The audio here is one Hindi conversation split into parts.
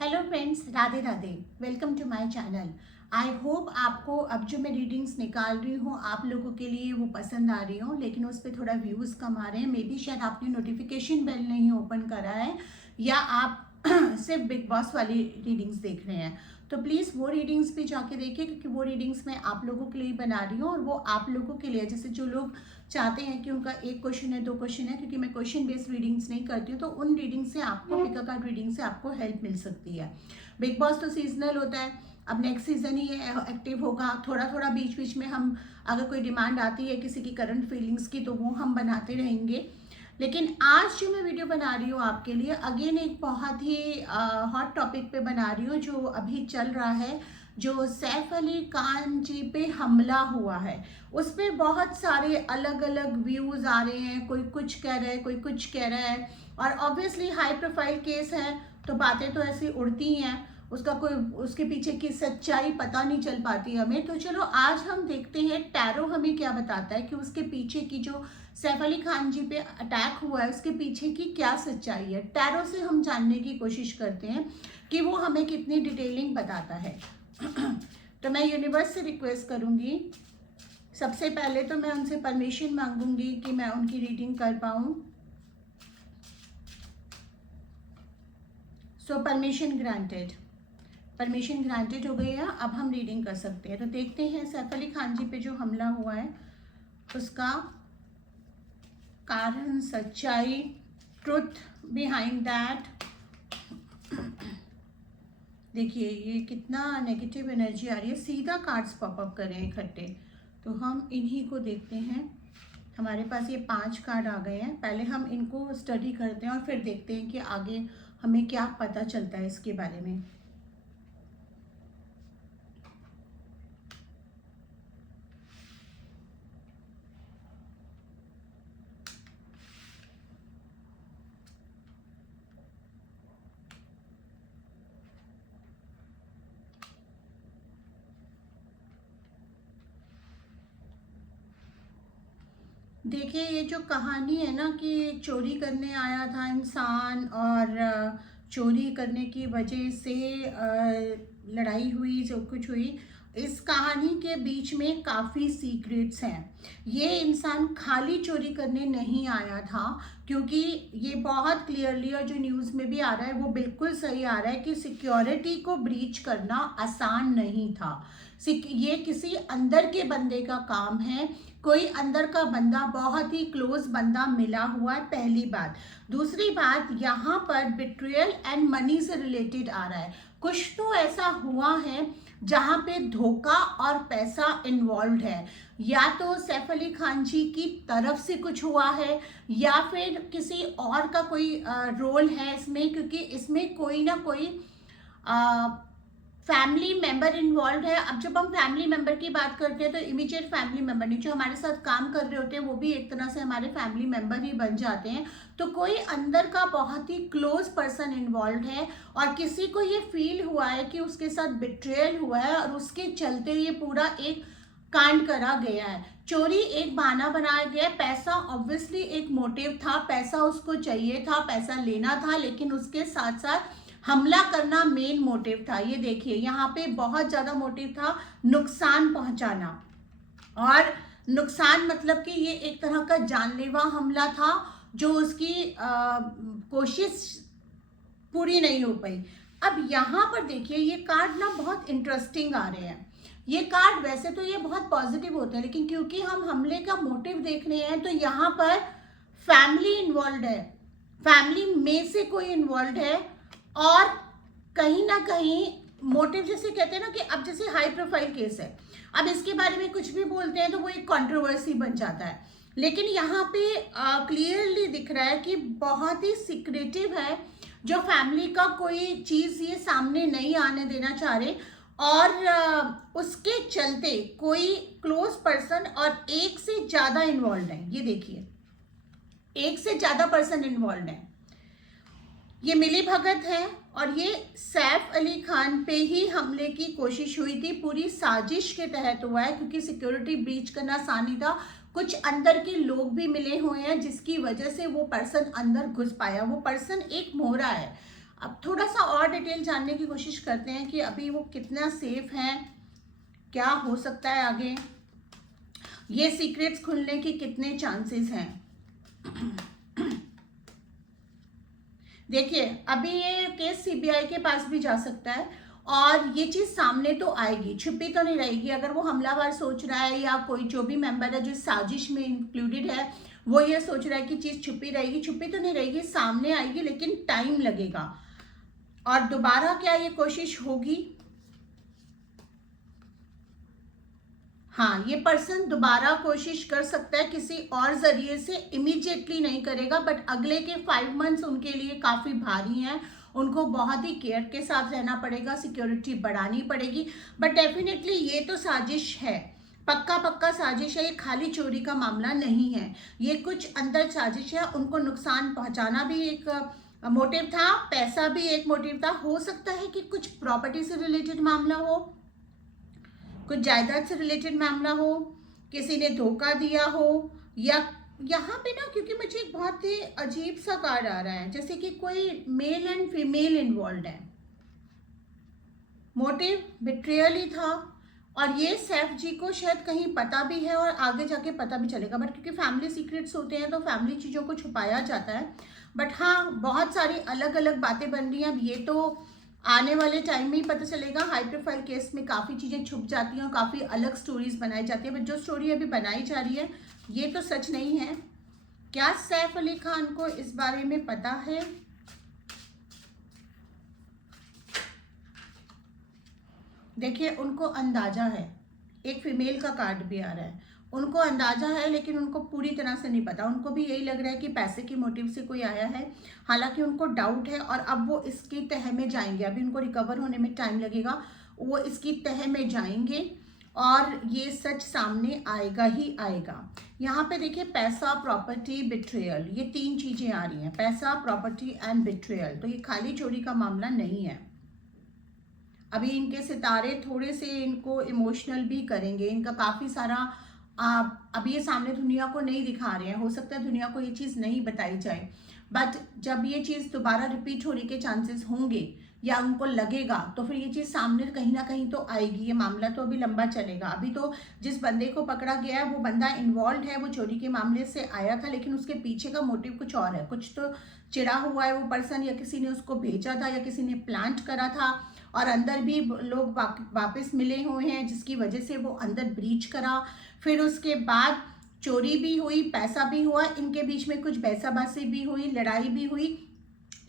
Hello friends, Radhe Radhe. Welcome to my channel. I hope आपको अब जो मैं रीडिंग्स निकाल रही हूँ आप लोगों के लिए वो पसंद आ रही हो, लेकिन उस पर थोड़ा व्यूज़ कम आ रहे हैं। मे बी शायद आपने नोटिफिकेशन बेल नहीं ओपन करा है या आप सिर्फ बिग बॉस वाली रीडिंग्स देख रहे हैं। तो प्लीज़ वो रीडिंग्स भी जाके देखिए, क्योंकि वो रीडिंग्स मैं आप लोगों के लिए बना रही हूँ और वो आप लोगों के लिए, जैसे जो लोग चाहते हैं कि उनका एक क्वेश्चन है, दो क्वेश्चन है, क्योंकि मैं क्वेश्चन बेस्ड रीडिंग्स नहीं करती हूँ, तो उन रीडिंग से आपको पिक अ कार्ड रीडिंग से आपको हेल्प मिल सकती है। बिग बॉस तो सीजनल होता है, अब नेक्स्ट सीजन ही एक्टिव होगा। थोड़ा थोड़ा बीच बीच में हम अगर कोई डिमांड आती है किसी की करंट फीलिंग्स की तो वो हम बनाते रहेंगे। लेकिन आज जो मैं वीडियो बना रही हूँ आपके लिए, अगेन एक बहुत ही हॉट टॉपिक पे बना रही हूँ जो अभी चल रहा है, जो सैफ अली खान जी पे हमला हुआ है। उस पर बहुत सारे अलग अलग व्यूज आ रहे हैं, कोई कुछ कह रहा है, कोई कुछ कह रहा है, और ऑब्वियसली हाई प्रोफाइल केस है तो बातें तो ऐसी उड़ती हैं, उसका कोई उसके पीछे की सच्चाई पता नहीं चल पाती हमें। तो चलो आज हम देखते हैं टैरो हमें क्या बताता है कि उसके पीछे की जो सैफ अली खान जी पे अटैक हुआ है उसके पीछे की क्या सच्चाई है। टैरो से हम जानने की कोशिश करते हैं कि वो हमें कितनी डिटेलिंग बताता है। तो मैं यूनिवर्स से रिक्वेस्ट करूंगी, सबसे पहले तो मैं उनसे परमिशन मांगूंगी कि मैं उनकी रीडिंग कर पाऊं। सो परमिशन ग्रांटेड, परमिशन ग्रांटेड हो गई है। अब हम रीडिंग कर सकते हैं। तो देखते हैं सैफ अली खान जी पे जो हमला हुआ है उसका कारण, सच्चाई, ट्रुथ बिहाइंड दैट। देखिए ये कितना नेगेटिव एनर्जी आ रही है, सीधा कार्ड्स पॉपअप कर रहे हैं इकट्ठे। तो हम इन्हीं को देखते हैं। हमारे पास ये 5 कार्ड आ गए हैं। पहले हम इनको स्टडी करते हैं और फिर देखते हैं कि आगे हमें क्या पता चलता है इसके बारे में। देखिए ये जो कहानी है ना कि चोरी करने आया था इंसान और चोरी करने की वजह से लड़ाई हुई, जो कुछ हुई, इस कहानी के बीच में काफ़ी सीक्रेट्स हैं। ये इंसान खाली चोरी करने नहीं आया था, क्योंकि ये बहुत क्लियरली, और जो न्यूज़ में भी आ रहा है वो बिल्कुल सही आ रहा है कि सिक्योरिटी को ब्रीच करना आसान नहीं था। ये किसी अंदर के बंदे का काम है, कोई अंदर का बंदा, बहुत ही क्लोज बंदा मिला हुआ है, पहली बात। दूसरी बात, यहाँ पर बिट्रियल एंड मनी से रिलेटेड आ रहा है। कुछ तो ऐसा हुआ है जहाँ पे धोखा और पैसा इन्वॉल्व है, या तो सैफ अली खान जी की तरफ से कुछ हुआ है या फिर किसी और का कोई रोल है इसमें, क्योंकि इसमें कोई ना कोई फैमिली मेंबर इन्वॉल्व है। अब जब हम फैमिली मेंबर की बात करते हैं तो इमीडिएट फैमिली मेंबर नहीं, जो हमारे साथ काम कर रहे होते हैं वो भी एक तरह से हमारे फैमिली मेंबर ही बन जाते हैं। तो कोई अंदर का बहुत ही क्लोज पर्सन इन्वॉल्व है और किसी को ये फील हुआ है कि उसके साथ बिट्रेयल हुआ है और उसके चलते ये पूरा एक कांड करा गया है। चोरी एक बहाना बनाया गया, पैसा ऑब्वियसली एक मोटिव था, पैसा उसको चाहिए था, पैसा लेना था, लेकिन उसके साथ साथ हमला करना मेन मोटिव था। ये देखिए यहाँ पे बहुत ज्यादा मोटिव था नुकसान पहुंचाना, और नुकसान मतलब कि ये एक तरह का जानलेवा हमला था जो उसकी कोशिश पूरी नहीं हो पाई। अब यहाँ पर देखिए ये कार्ड ना बहुत इंटरेस्टिंग आ रहे हैं। ये कार्ड वैसे तो ये बहुत पॉजिटिव होते हैं, लेकिन क्योंकि हम हमले का मोटिव देख रहे हैं तो यहाँ पर फैमिली इन्वॉल्व है, फैमिली में से कोई इन्वॉल्व है, और कहीं ना कहीं मोटिव, जैसे कहते हैं ना कि अब जैसे हाई प्रोफाइल केस है, अब इसके बारे में कुछ भी बोलते हैं तो वो एक कंट्रोवर्सी बन जाता है। लेकिन यहाँ पे क्लियरली दिख रहा है कि बहुत ही सिक्रेटिव है, जो फैमिली का कोई चीज ये सामने नहीं आने देना चाह रहे, और उसके चलते कोई क्लोज पर्सन और एक से ज्यादा इन्वॉल्व है। ये देखिए एक से ज्यादा पर्सन इन्वॉल्व है, ये मिली भगत है, और ये सैफ अली खान पे ही हमले की कोशिश हुई थी, पूरी साजिश के तहत हुआ है, क्योंकि सिक्योरिटी ब्रीच करना आसान नहीं था। कुछ अंदर के लोग भी मिले हुए हैं जिसकी वजह से वो पर्सन अंदर घुस पाया। वो पर्सन एक मोहरा है। अब थोड़ा सा और डिटेल जानने की कोशिश करते हैं कि अभी वो कितना सेफ है, क्या हो सकता है आगे, ये सीक्रेट्स खुलने की कितने चांसेस हैं। देखिए अभी ये केस सीबीआई के पास भी जा सकता है और ये चीज सामने तो आएगी, छुपी तो नहीं रहेगी। अगर वो हमलावर सोच रहा है या कोई जो भी मेंबर है जो साजिश में इंक्लूडेड है वो ये सोच रहा है कि चीज छुपी रहेगी, छुपी तो नहीं रहेगी, सामने आएगी, लेकिन टाइम लगेगा। और दोबारा क्या ये कोशिश होगी? हाँ, ये पर्सन दोबारा कोशिश कर सकता है किसी और जरिए से, इमीडिएटली नहीं करेगा, बट अगले के 5 मंथ्स उनके लिए काफी भारी हैं। उनको बहुत ही केयर के साथ रहना पड़ेगा, सिक्योरिटी बढ़ानी पड़ेगी, बट डेफिनेटली ये तो साजिश है, पक्का पक्का साजिश है। ये खाली चोरी का मामला नहीं है, ये कुछ अंदर साजिश है। उनको नुकसान पहुंचाना भी एक मोटिव था, पैसा भी एक मोटिव था। हो सकता है कि कुछ प्रॉपर्टी से रिलेटेड मामला हो, कुछ जायदाद से रिलेटेड मामला हो, किसी ने धोखा दिया हो, या यहाँ पे ना क्योंकि मुझे एक बहुत ही अजीब सा कार्ड आ रहा है, जैसे कि कोई मेल एंड फीमेल इन्वॉल्व है। मोटिव बिट्रियल ही था और ये सैफ जी को शायद कहीं पता भी है और आगे जाके पता भी चलेगा, बट क्योंकि फैमिली सीक्रेट्स होते हैं तो फैमिली चीज़ों को छुपाया जाता है। बट हाँ, बहुत सारी अलग अलग बातें बन रही हैं। अब ये तो आने वाले टाइम में ही पता चलेगा। हाई प्रोफाइल केस में काफ़ी चीज़ें छुप जाती हैं और काफ़ी अलग स्टोरीज बनाई जाती है, बट जो स्टोरी अभी बनाई जा रही है ये तो सच नहीं है। क्या सैफ अली खान को इस बारे में पता है? देखिए उनको अंदाजा है, एक फीमेल का कार्ड भी आ रहा है, उनको अंदाजा है लेकिन उनको पूरी तरह से नहीं पता। उनको भी यही लग रहा है कि पैसे की मोटिव से कोई आया है, हालांकि उनको डाउट है और अब वो इसकी तह में जाएंगे। अभी उनको रिकवर होने में टाइम लगेगा, वो इसकी तह में जाएंगे और ये सच सामने आएगा ही आएगा। यहाँ पे देखिए पैसा, प्रॉपर्टी, बिट्रेयल, ये 3 चीजें आ रही हैं, पैसा, प्रॉपर्टी एंड बिट्रेयल। तो ये खाली चोरी का मामला नहीं है। अभी इनके सितारे थोड़े से इनको इमोशनल भी करेंगे, इनका काफ़ी सारा अभी ये सामने दुनिया को नहीं दिखा रहे हैं। हो सकता है दुनिया को ये चीज़ नहीं बताई जाए, बट जब ये चीज़ दोबारा रिपीट होने के चांसेस होंगे या उनको लगेगा तो फिर ये चीज़ सामने कहीं ना कहीं तो आएगी। ये मामला तो अभी लंबा चलेगा। अभी तो जिस बंदे को पकड़ा गया है वो बंदा इन्वॉल्व है, वो चोरी के मामले से आया था, लेकिन उसके पीछे का मोटिव कुछ और है। कुछ तो चिढ़ा हुआ है वो पर्सन, या किसी ने उसको भेजा था या किसी ने प्लांट करा था और अंदर भी लोग वापस मिले हुए हैं जिसकी वजह से वो अंदर ब्रीच करा। फिर उसके बाद चोरी भी हुई, पैसा भी हुआ, इनके बीच में कुछ बैसाबासी भी हुई, लड़ाई भी हुई।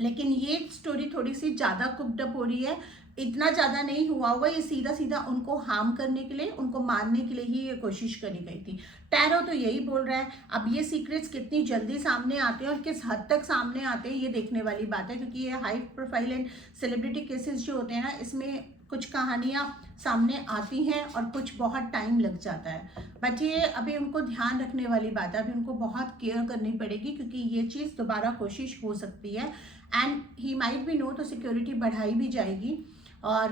लेकिन ये स्टोरी थोड़ी सी ज़्यादा कुकड अप हो रही है। इतना ज़्यादा नहीं हुआ हुआ, ये सीधा सीधा उनको हार्म करने के लिए, उनको मारने के लिए ही ये कोशिश करी गई थी। टैरो तो यही बोल रहा है। अब ये सीक्रेट्स कितनी जल्दी सामने आते हैं और किस हद तक सामने आते हैं ये देखने वाली बात है, क्योंकि ये high profile and celebrity cases जो होते हैं ना, इसमें कुछ कहानियाँ सामने आती हैं और कुछ बहुत टाइम लग जाता है। बट ये अभी उनको ध्यान रखने वाली बात है, अभी उनको बहुत केयर करनी पड़ेगी क्योंकि ये चीज़ दोबारा कोशिश हो सकती है। एंड ही माइट भी नो, तो सिक्योरिटी बढ़ाई भी जाएगी और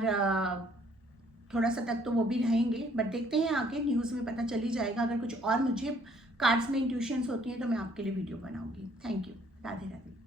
थोड़ा सा तक तो वो भी रहेंगे। बट देखते हैं आगे, न्यूज़ में पता चल ही जाएगा। अगर कुछ और मुझे कार्ड्स में इंट्यूशंस होती हैं तो मैं आपके लिए वीडियो बनाऊंगी। Thank you. राधे राधे।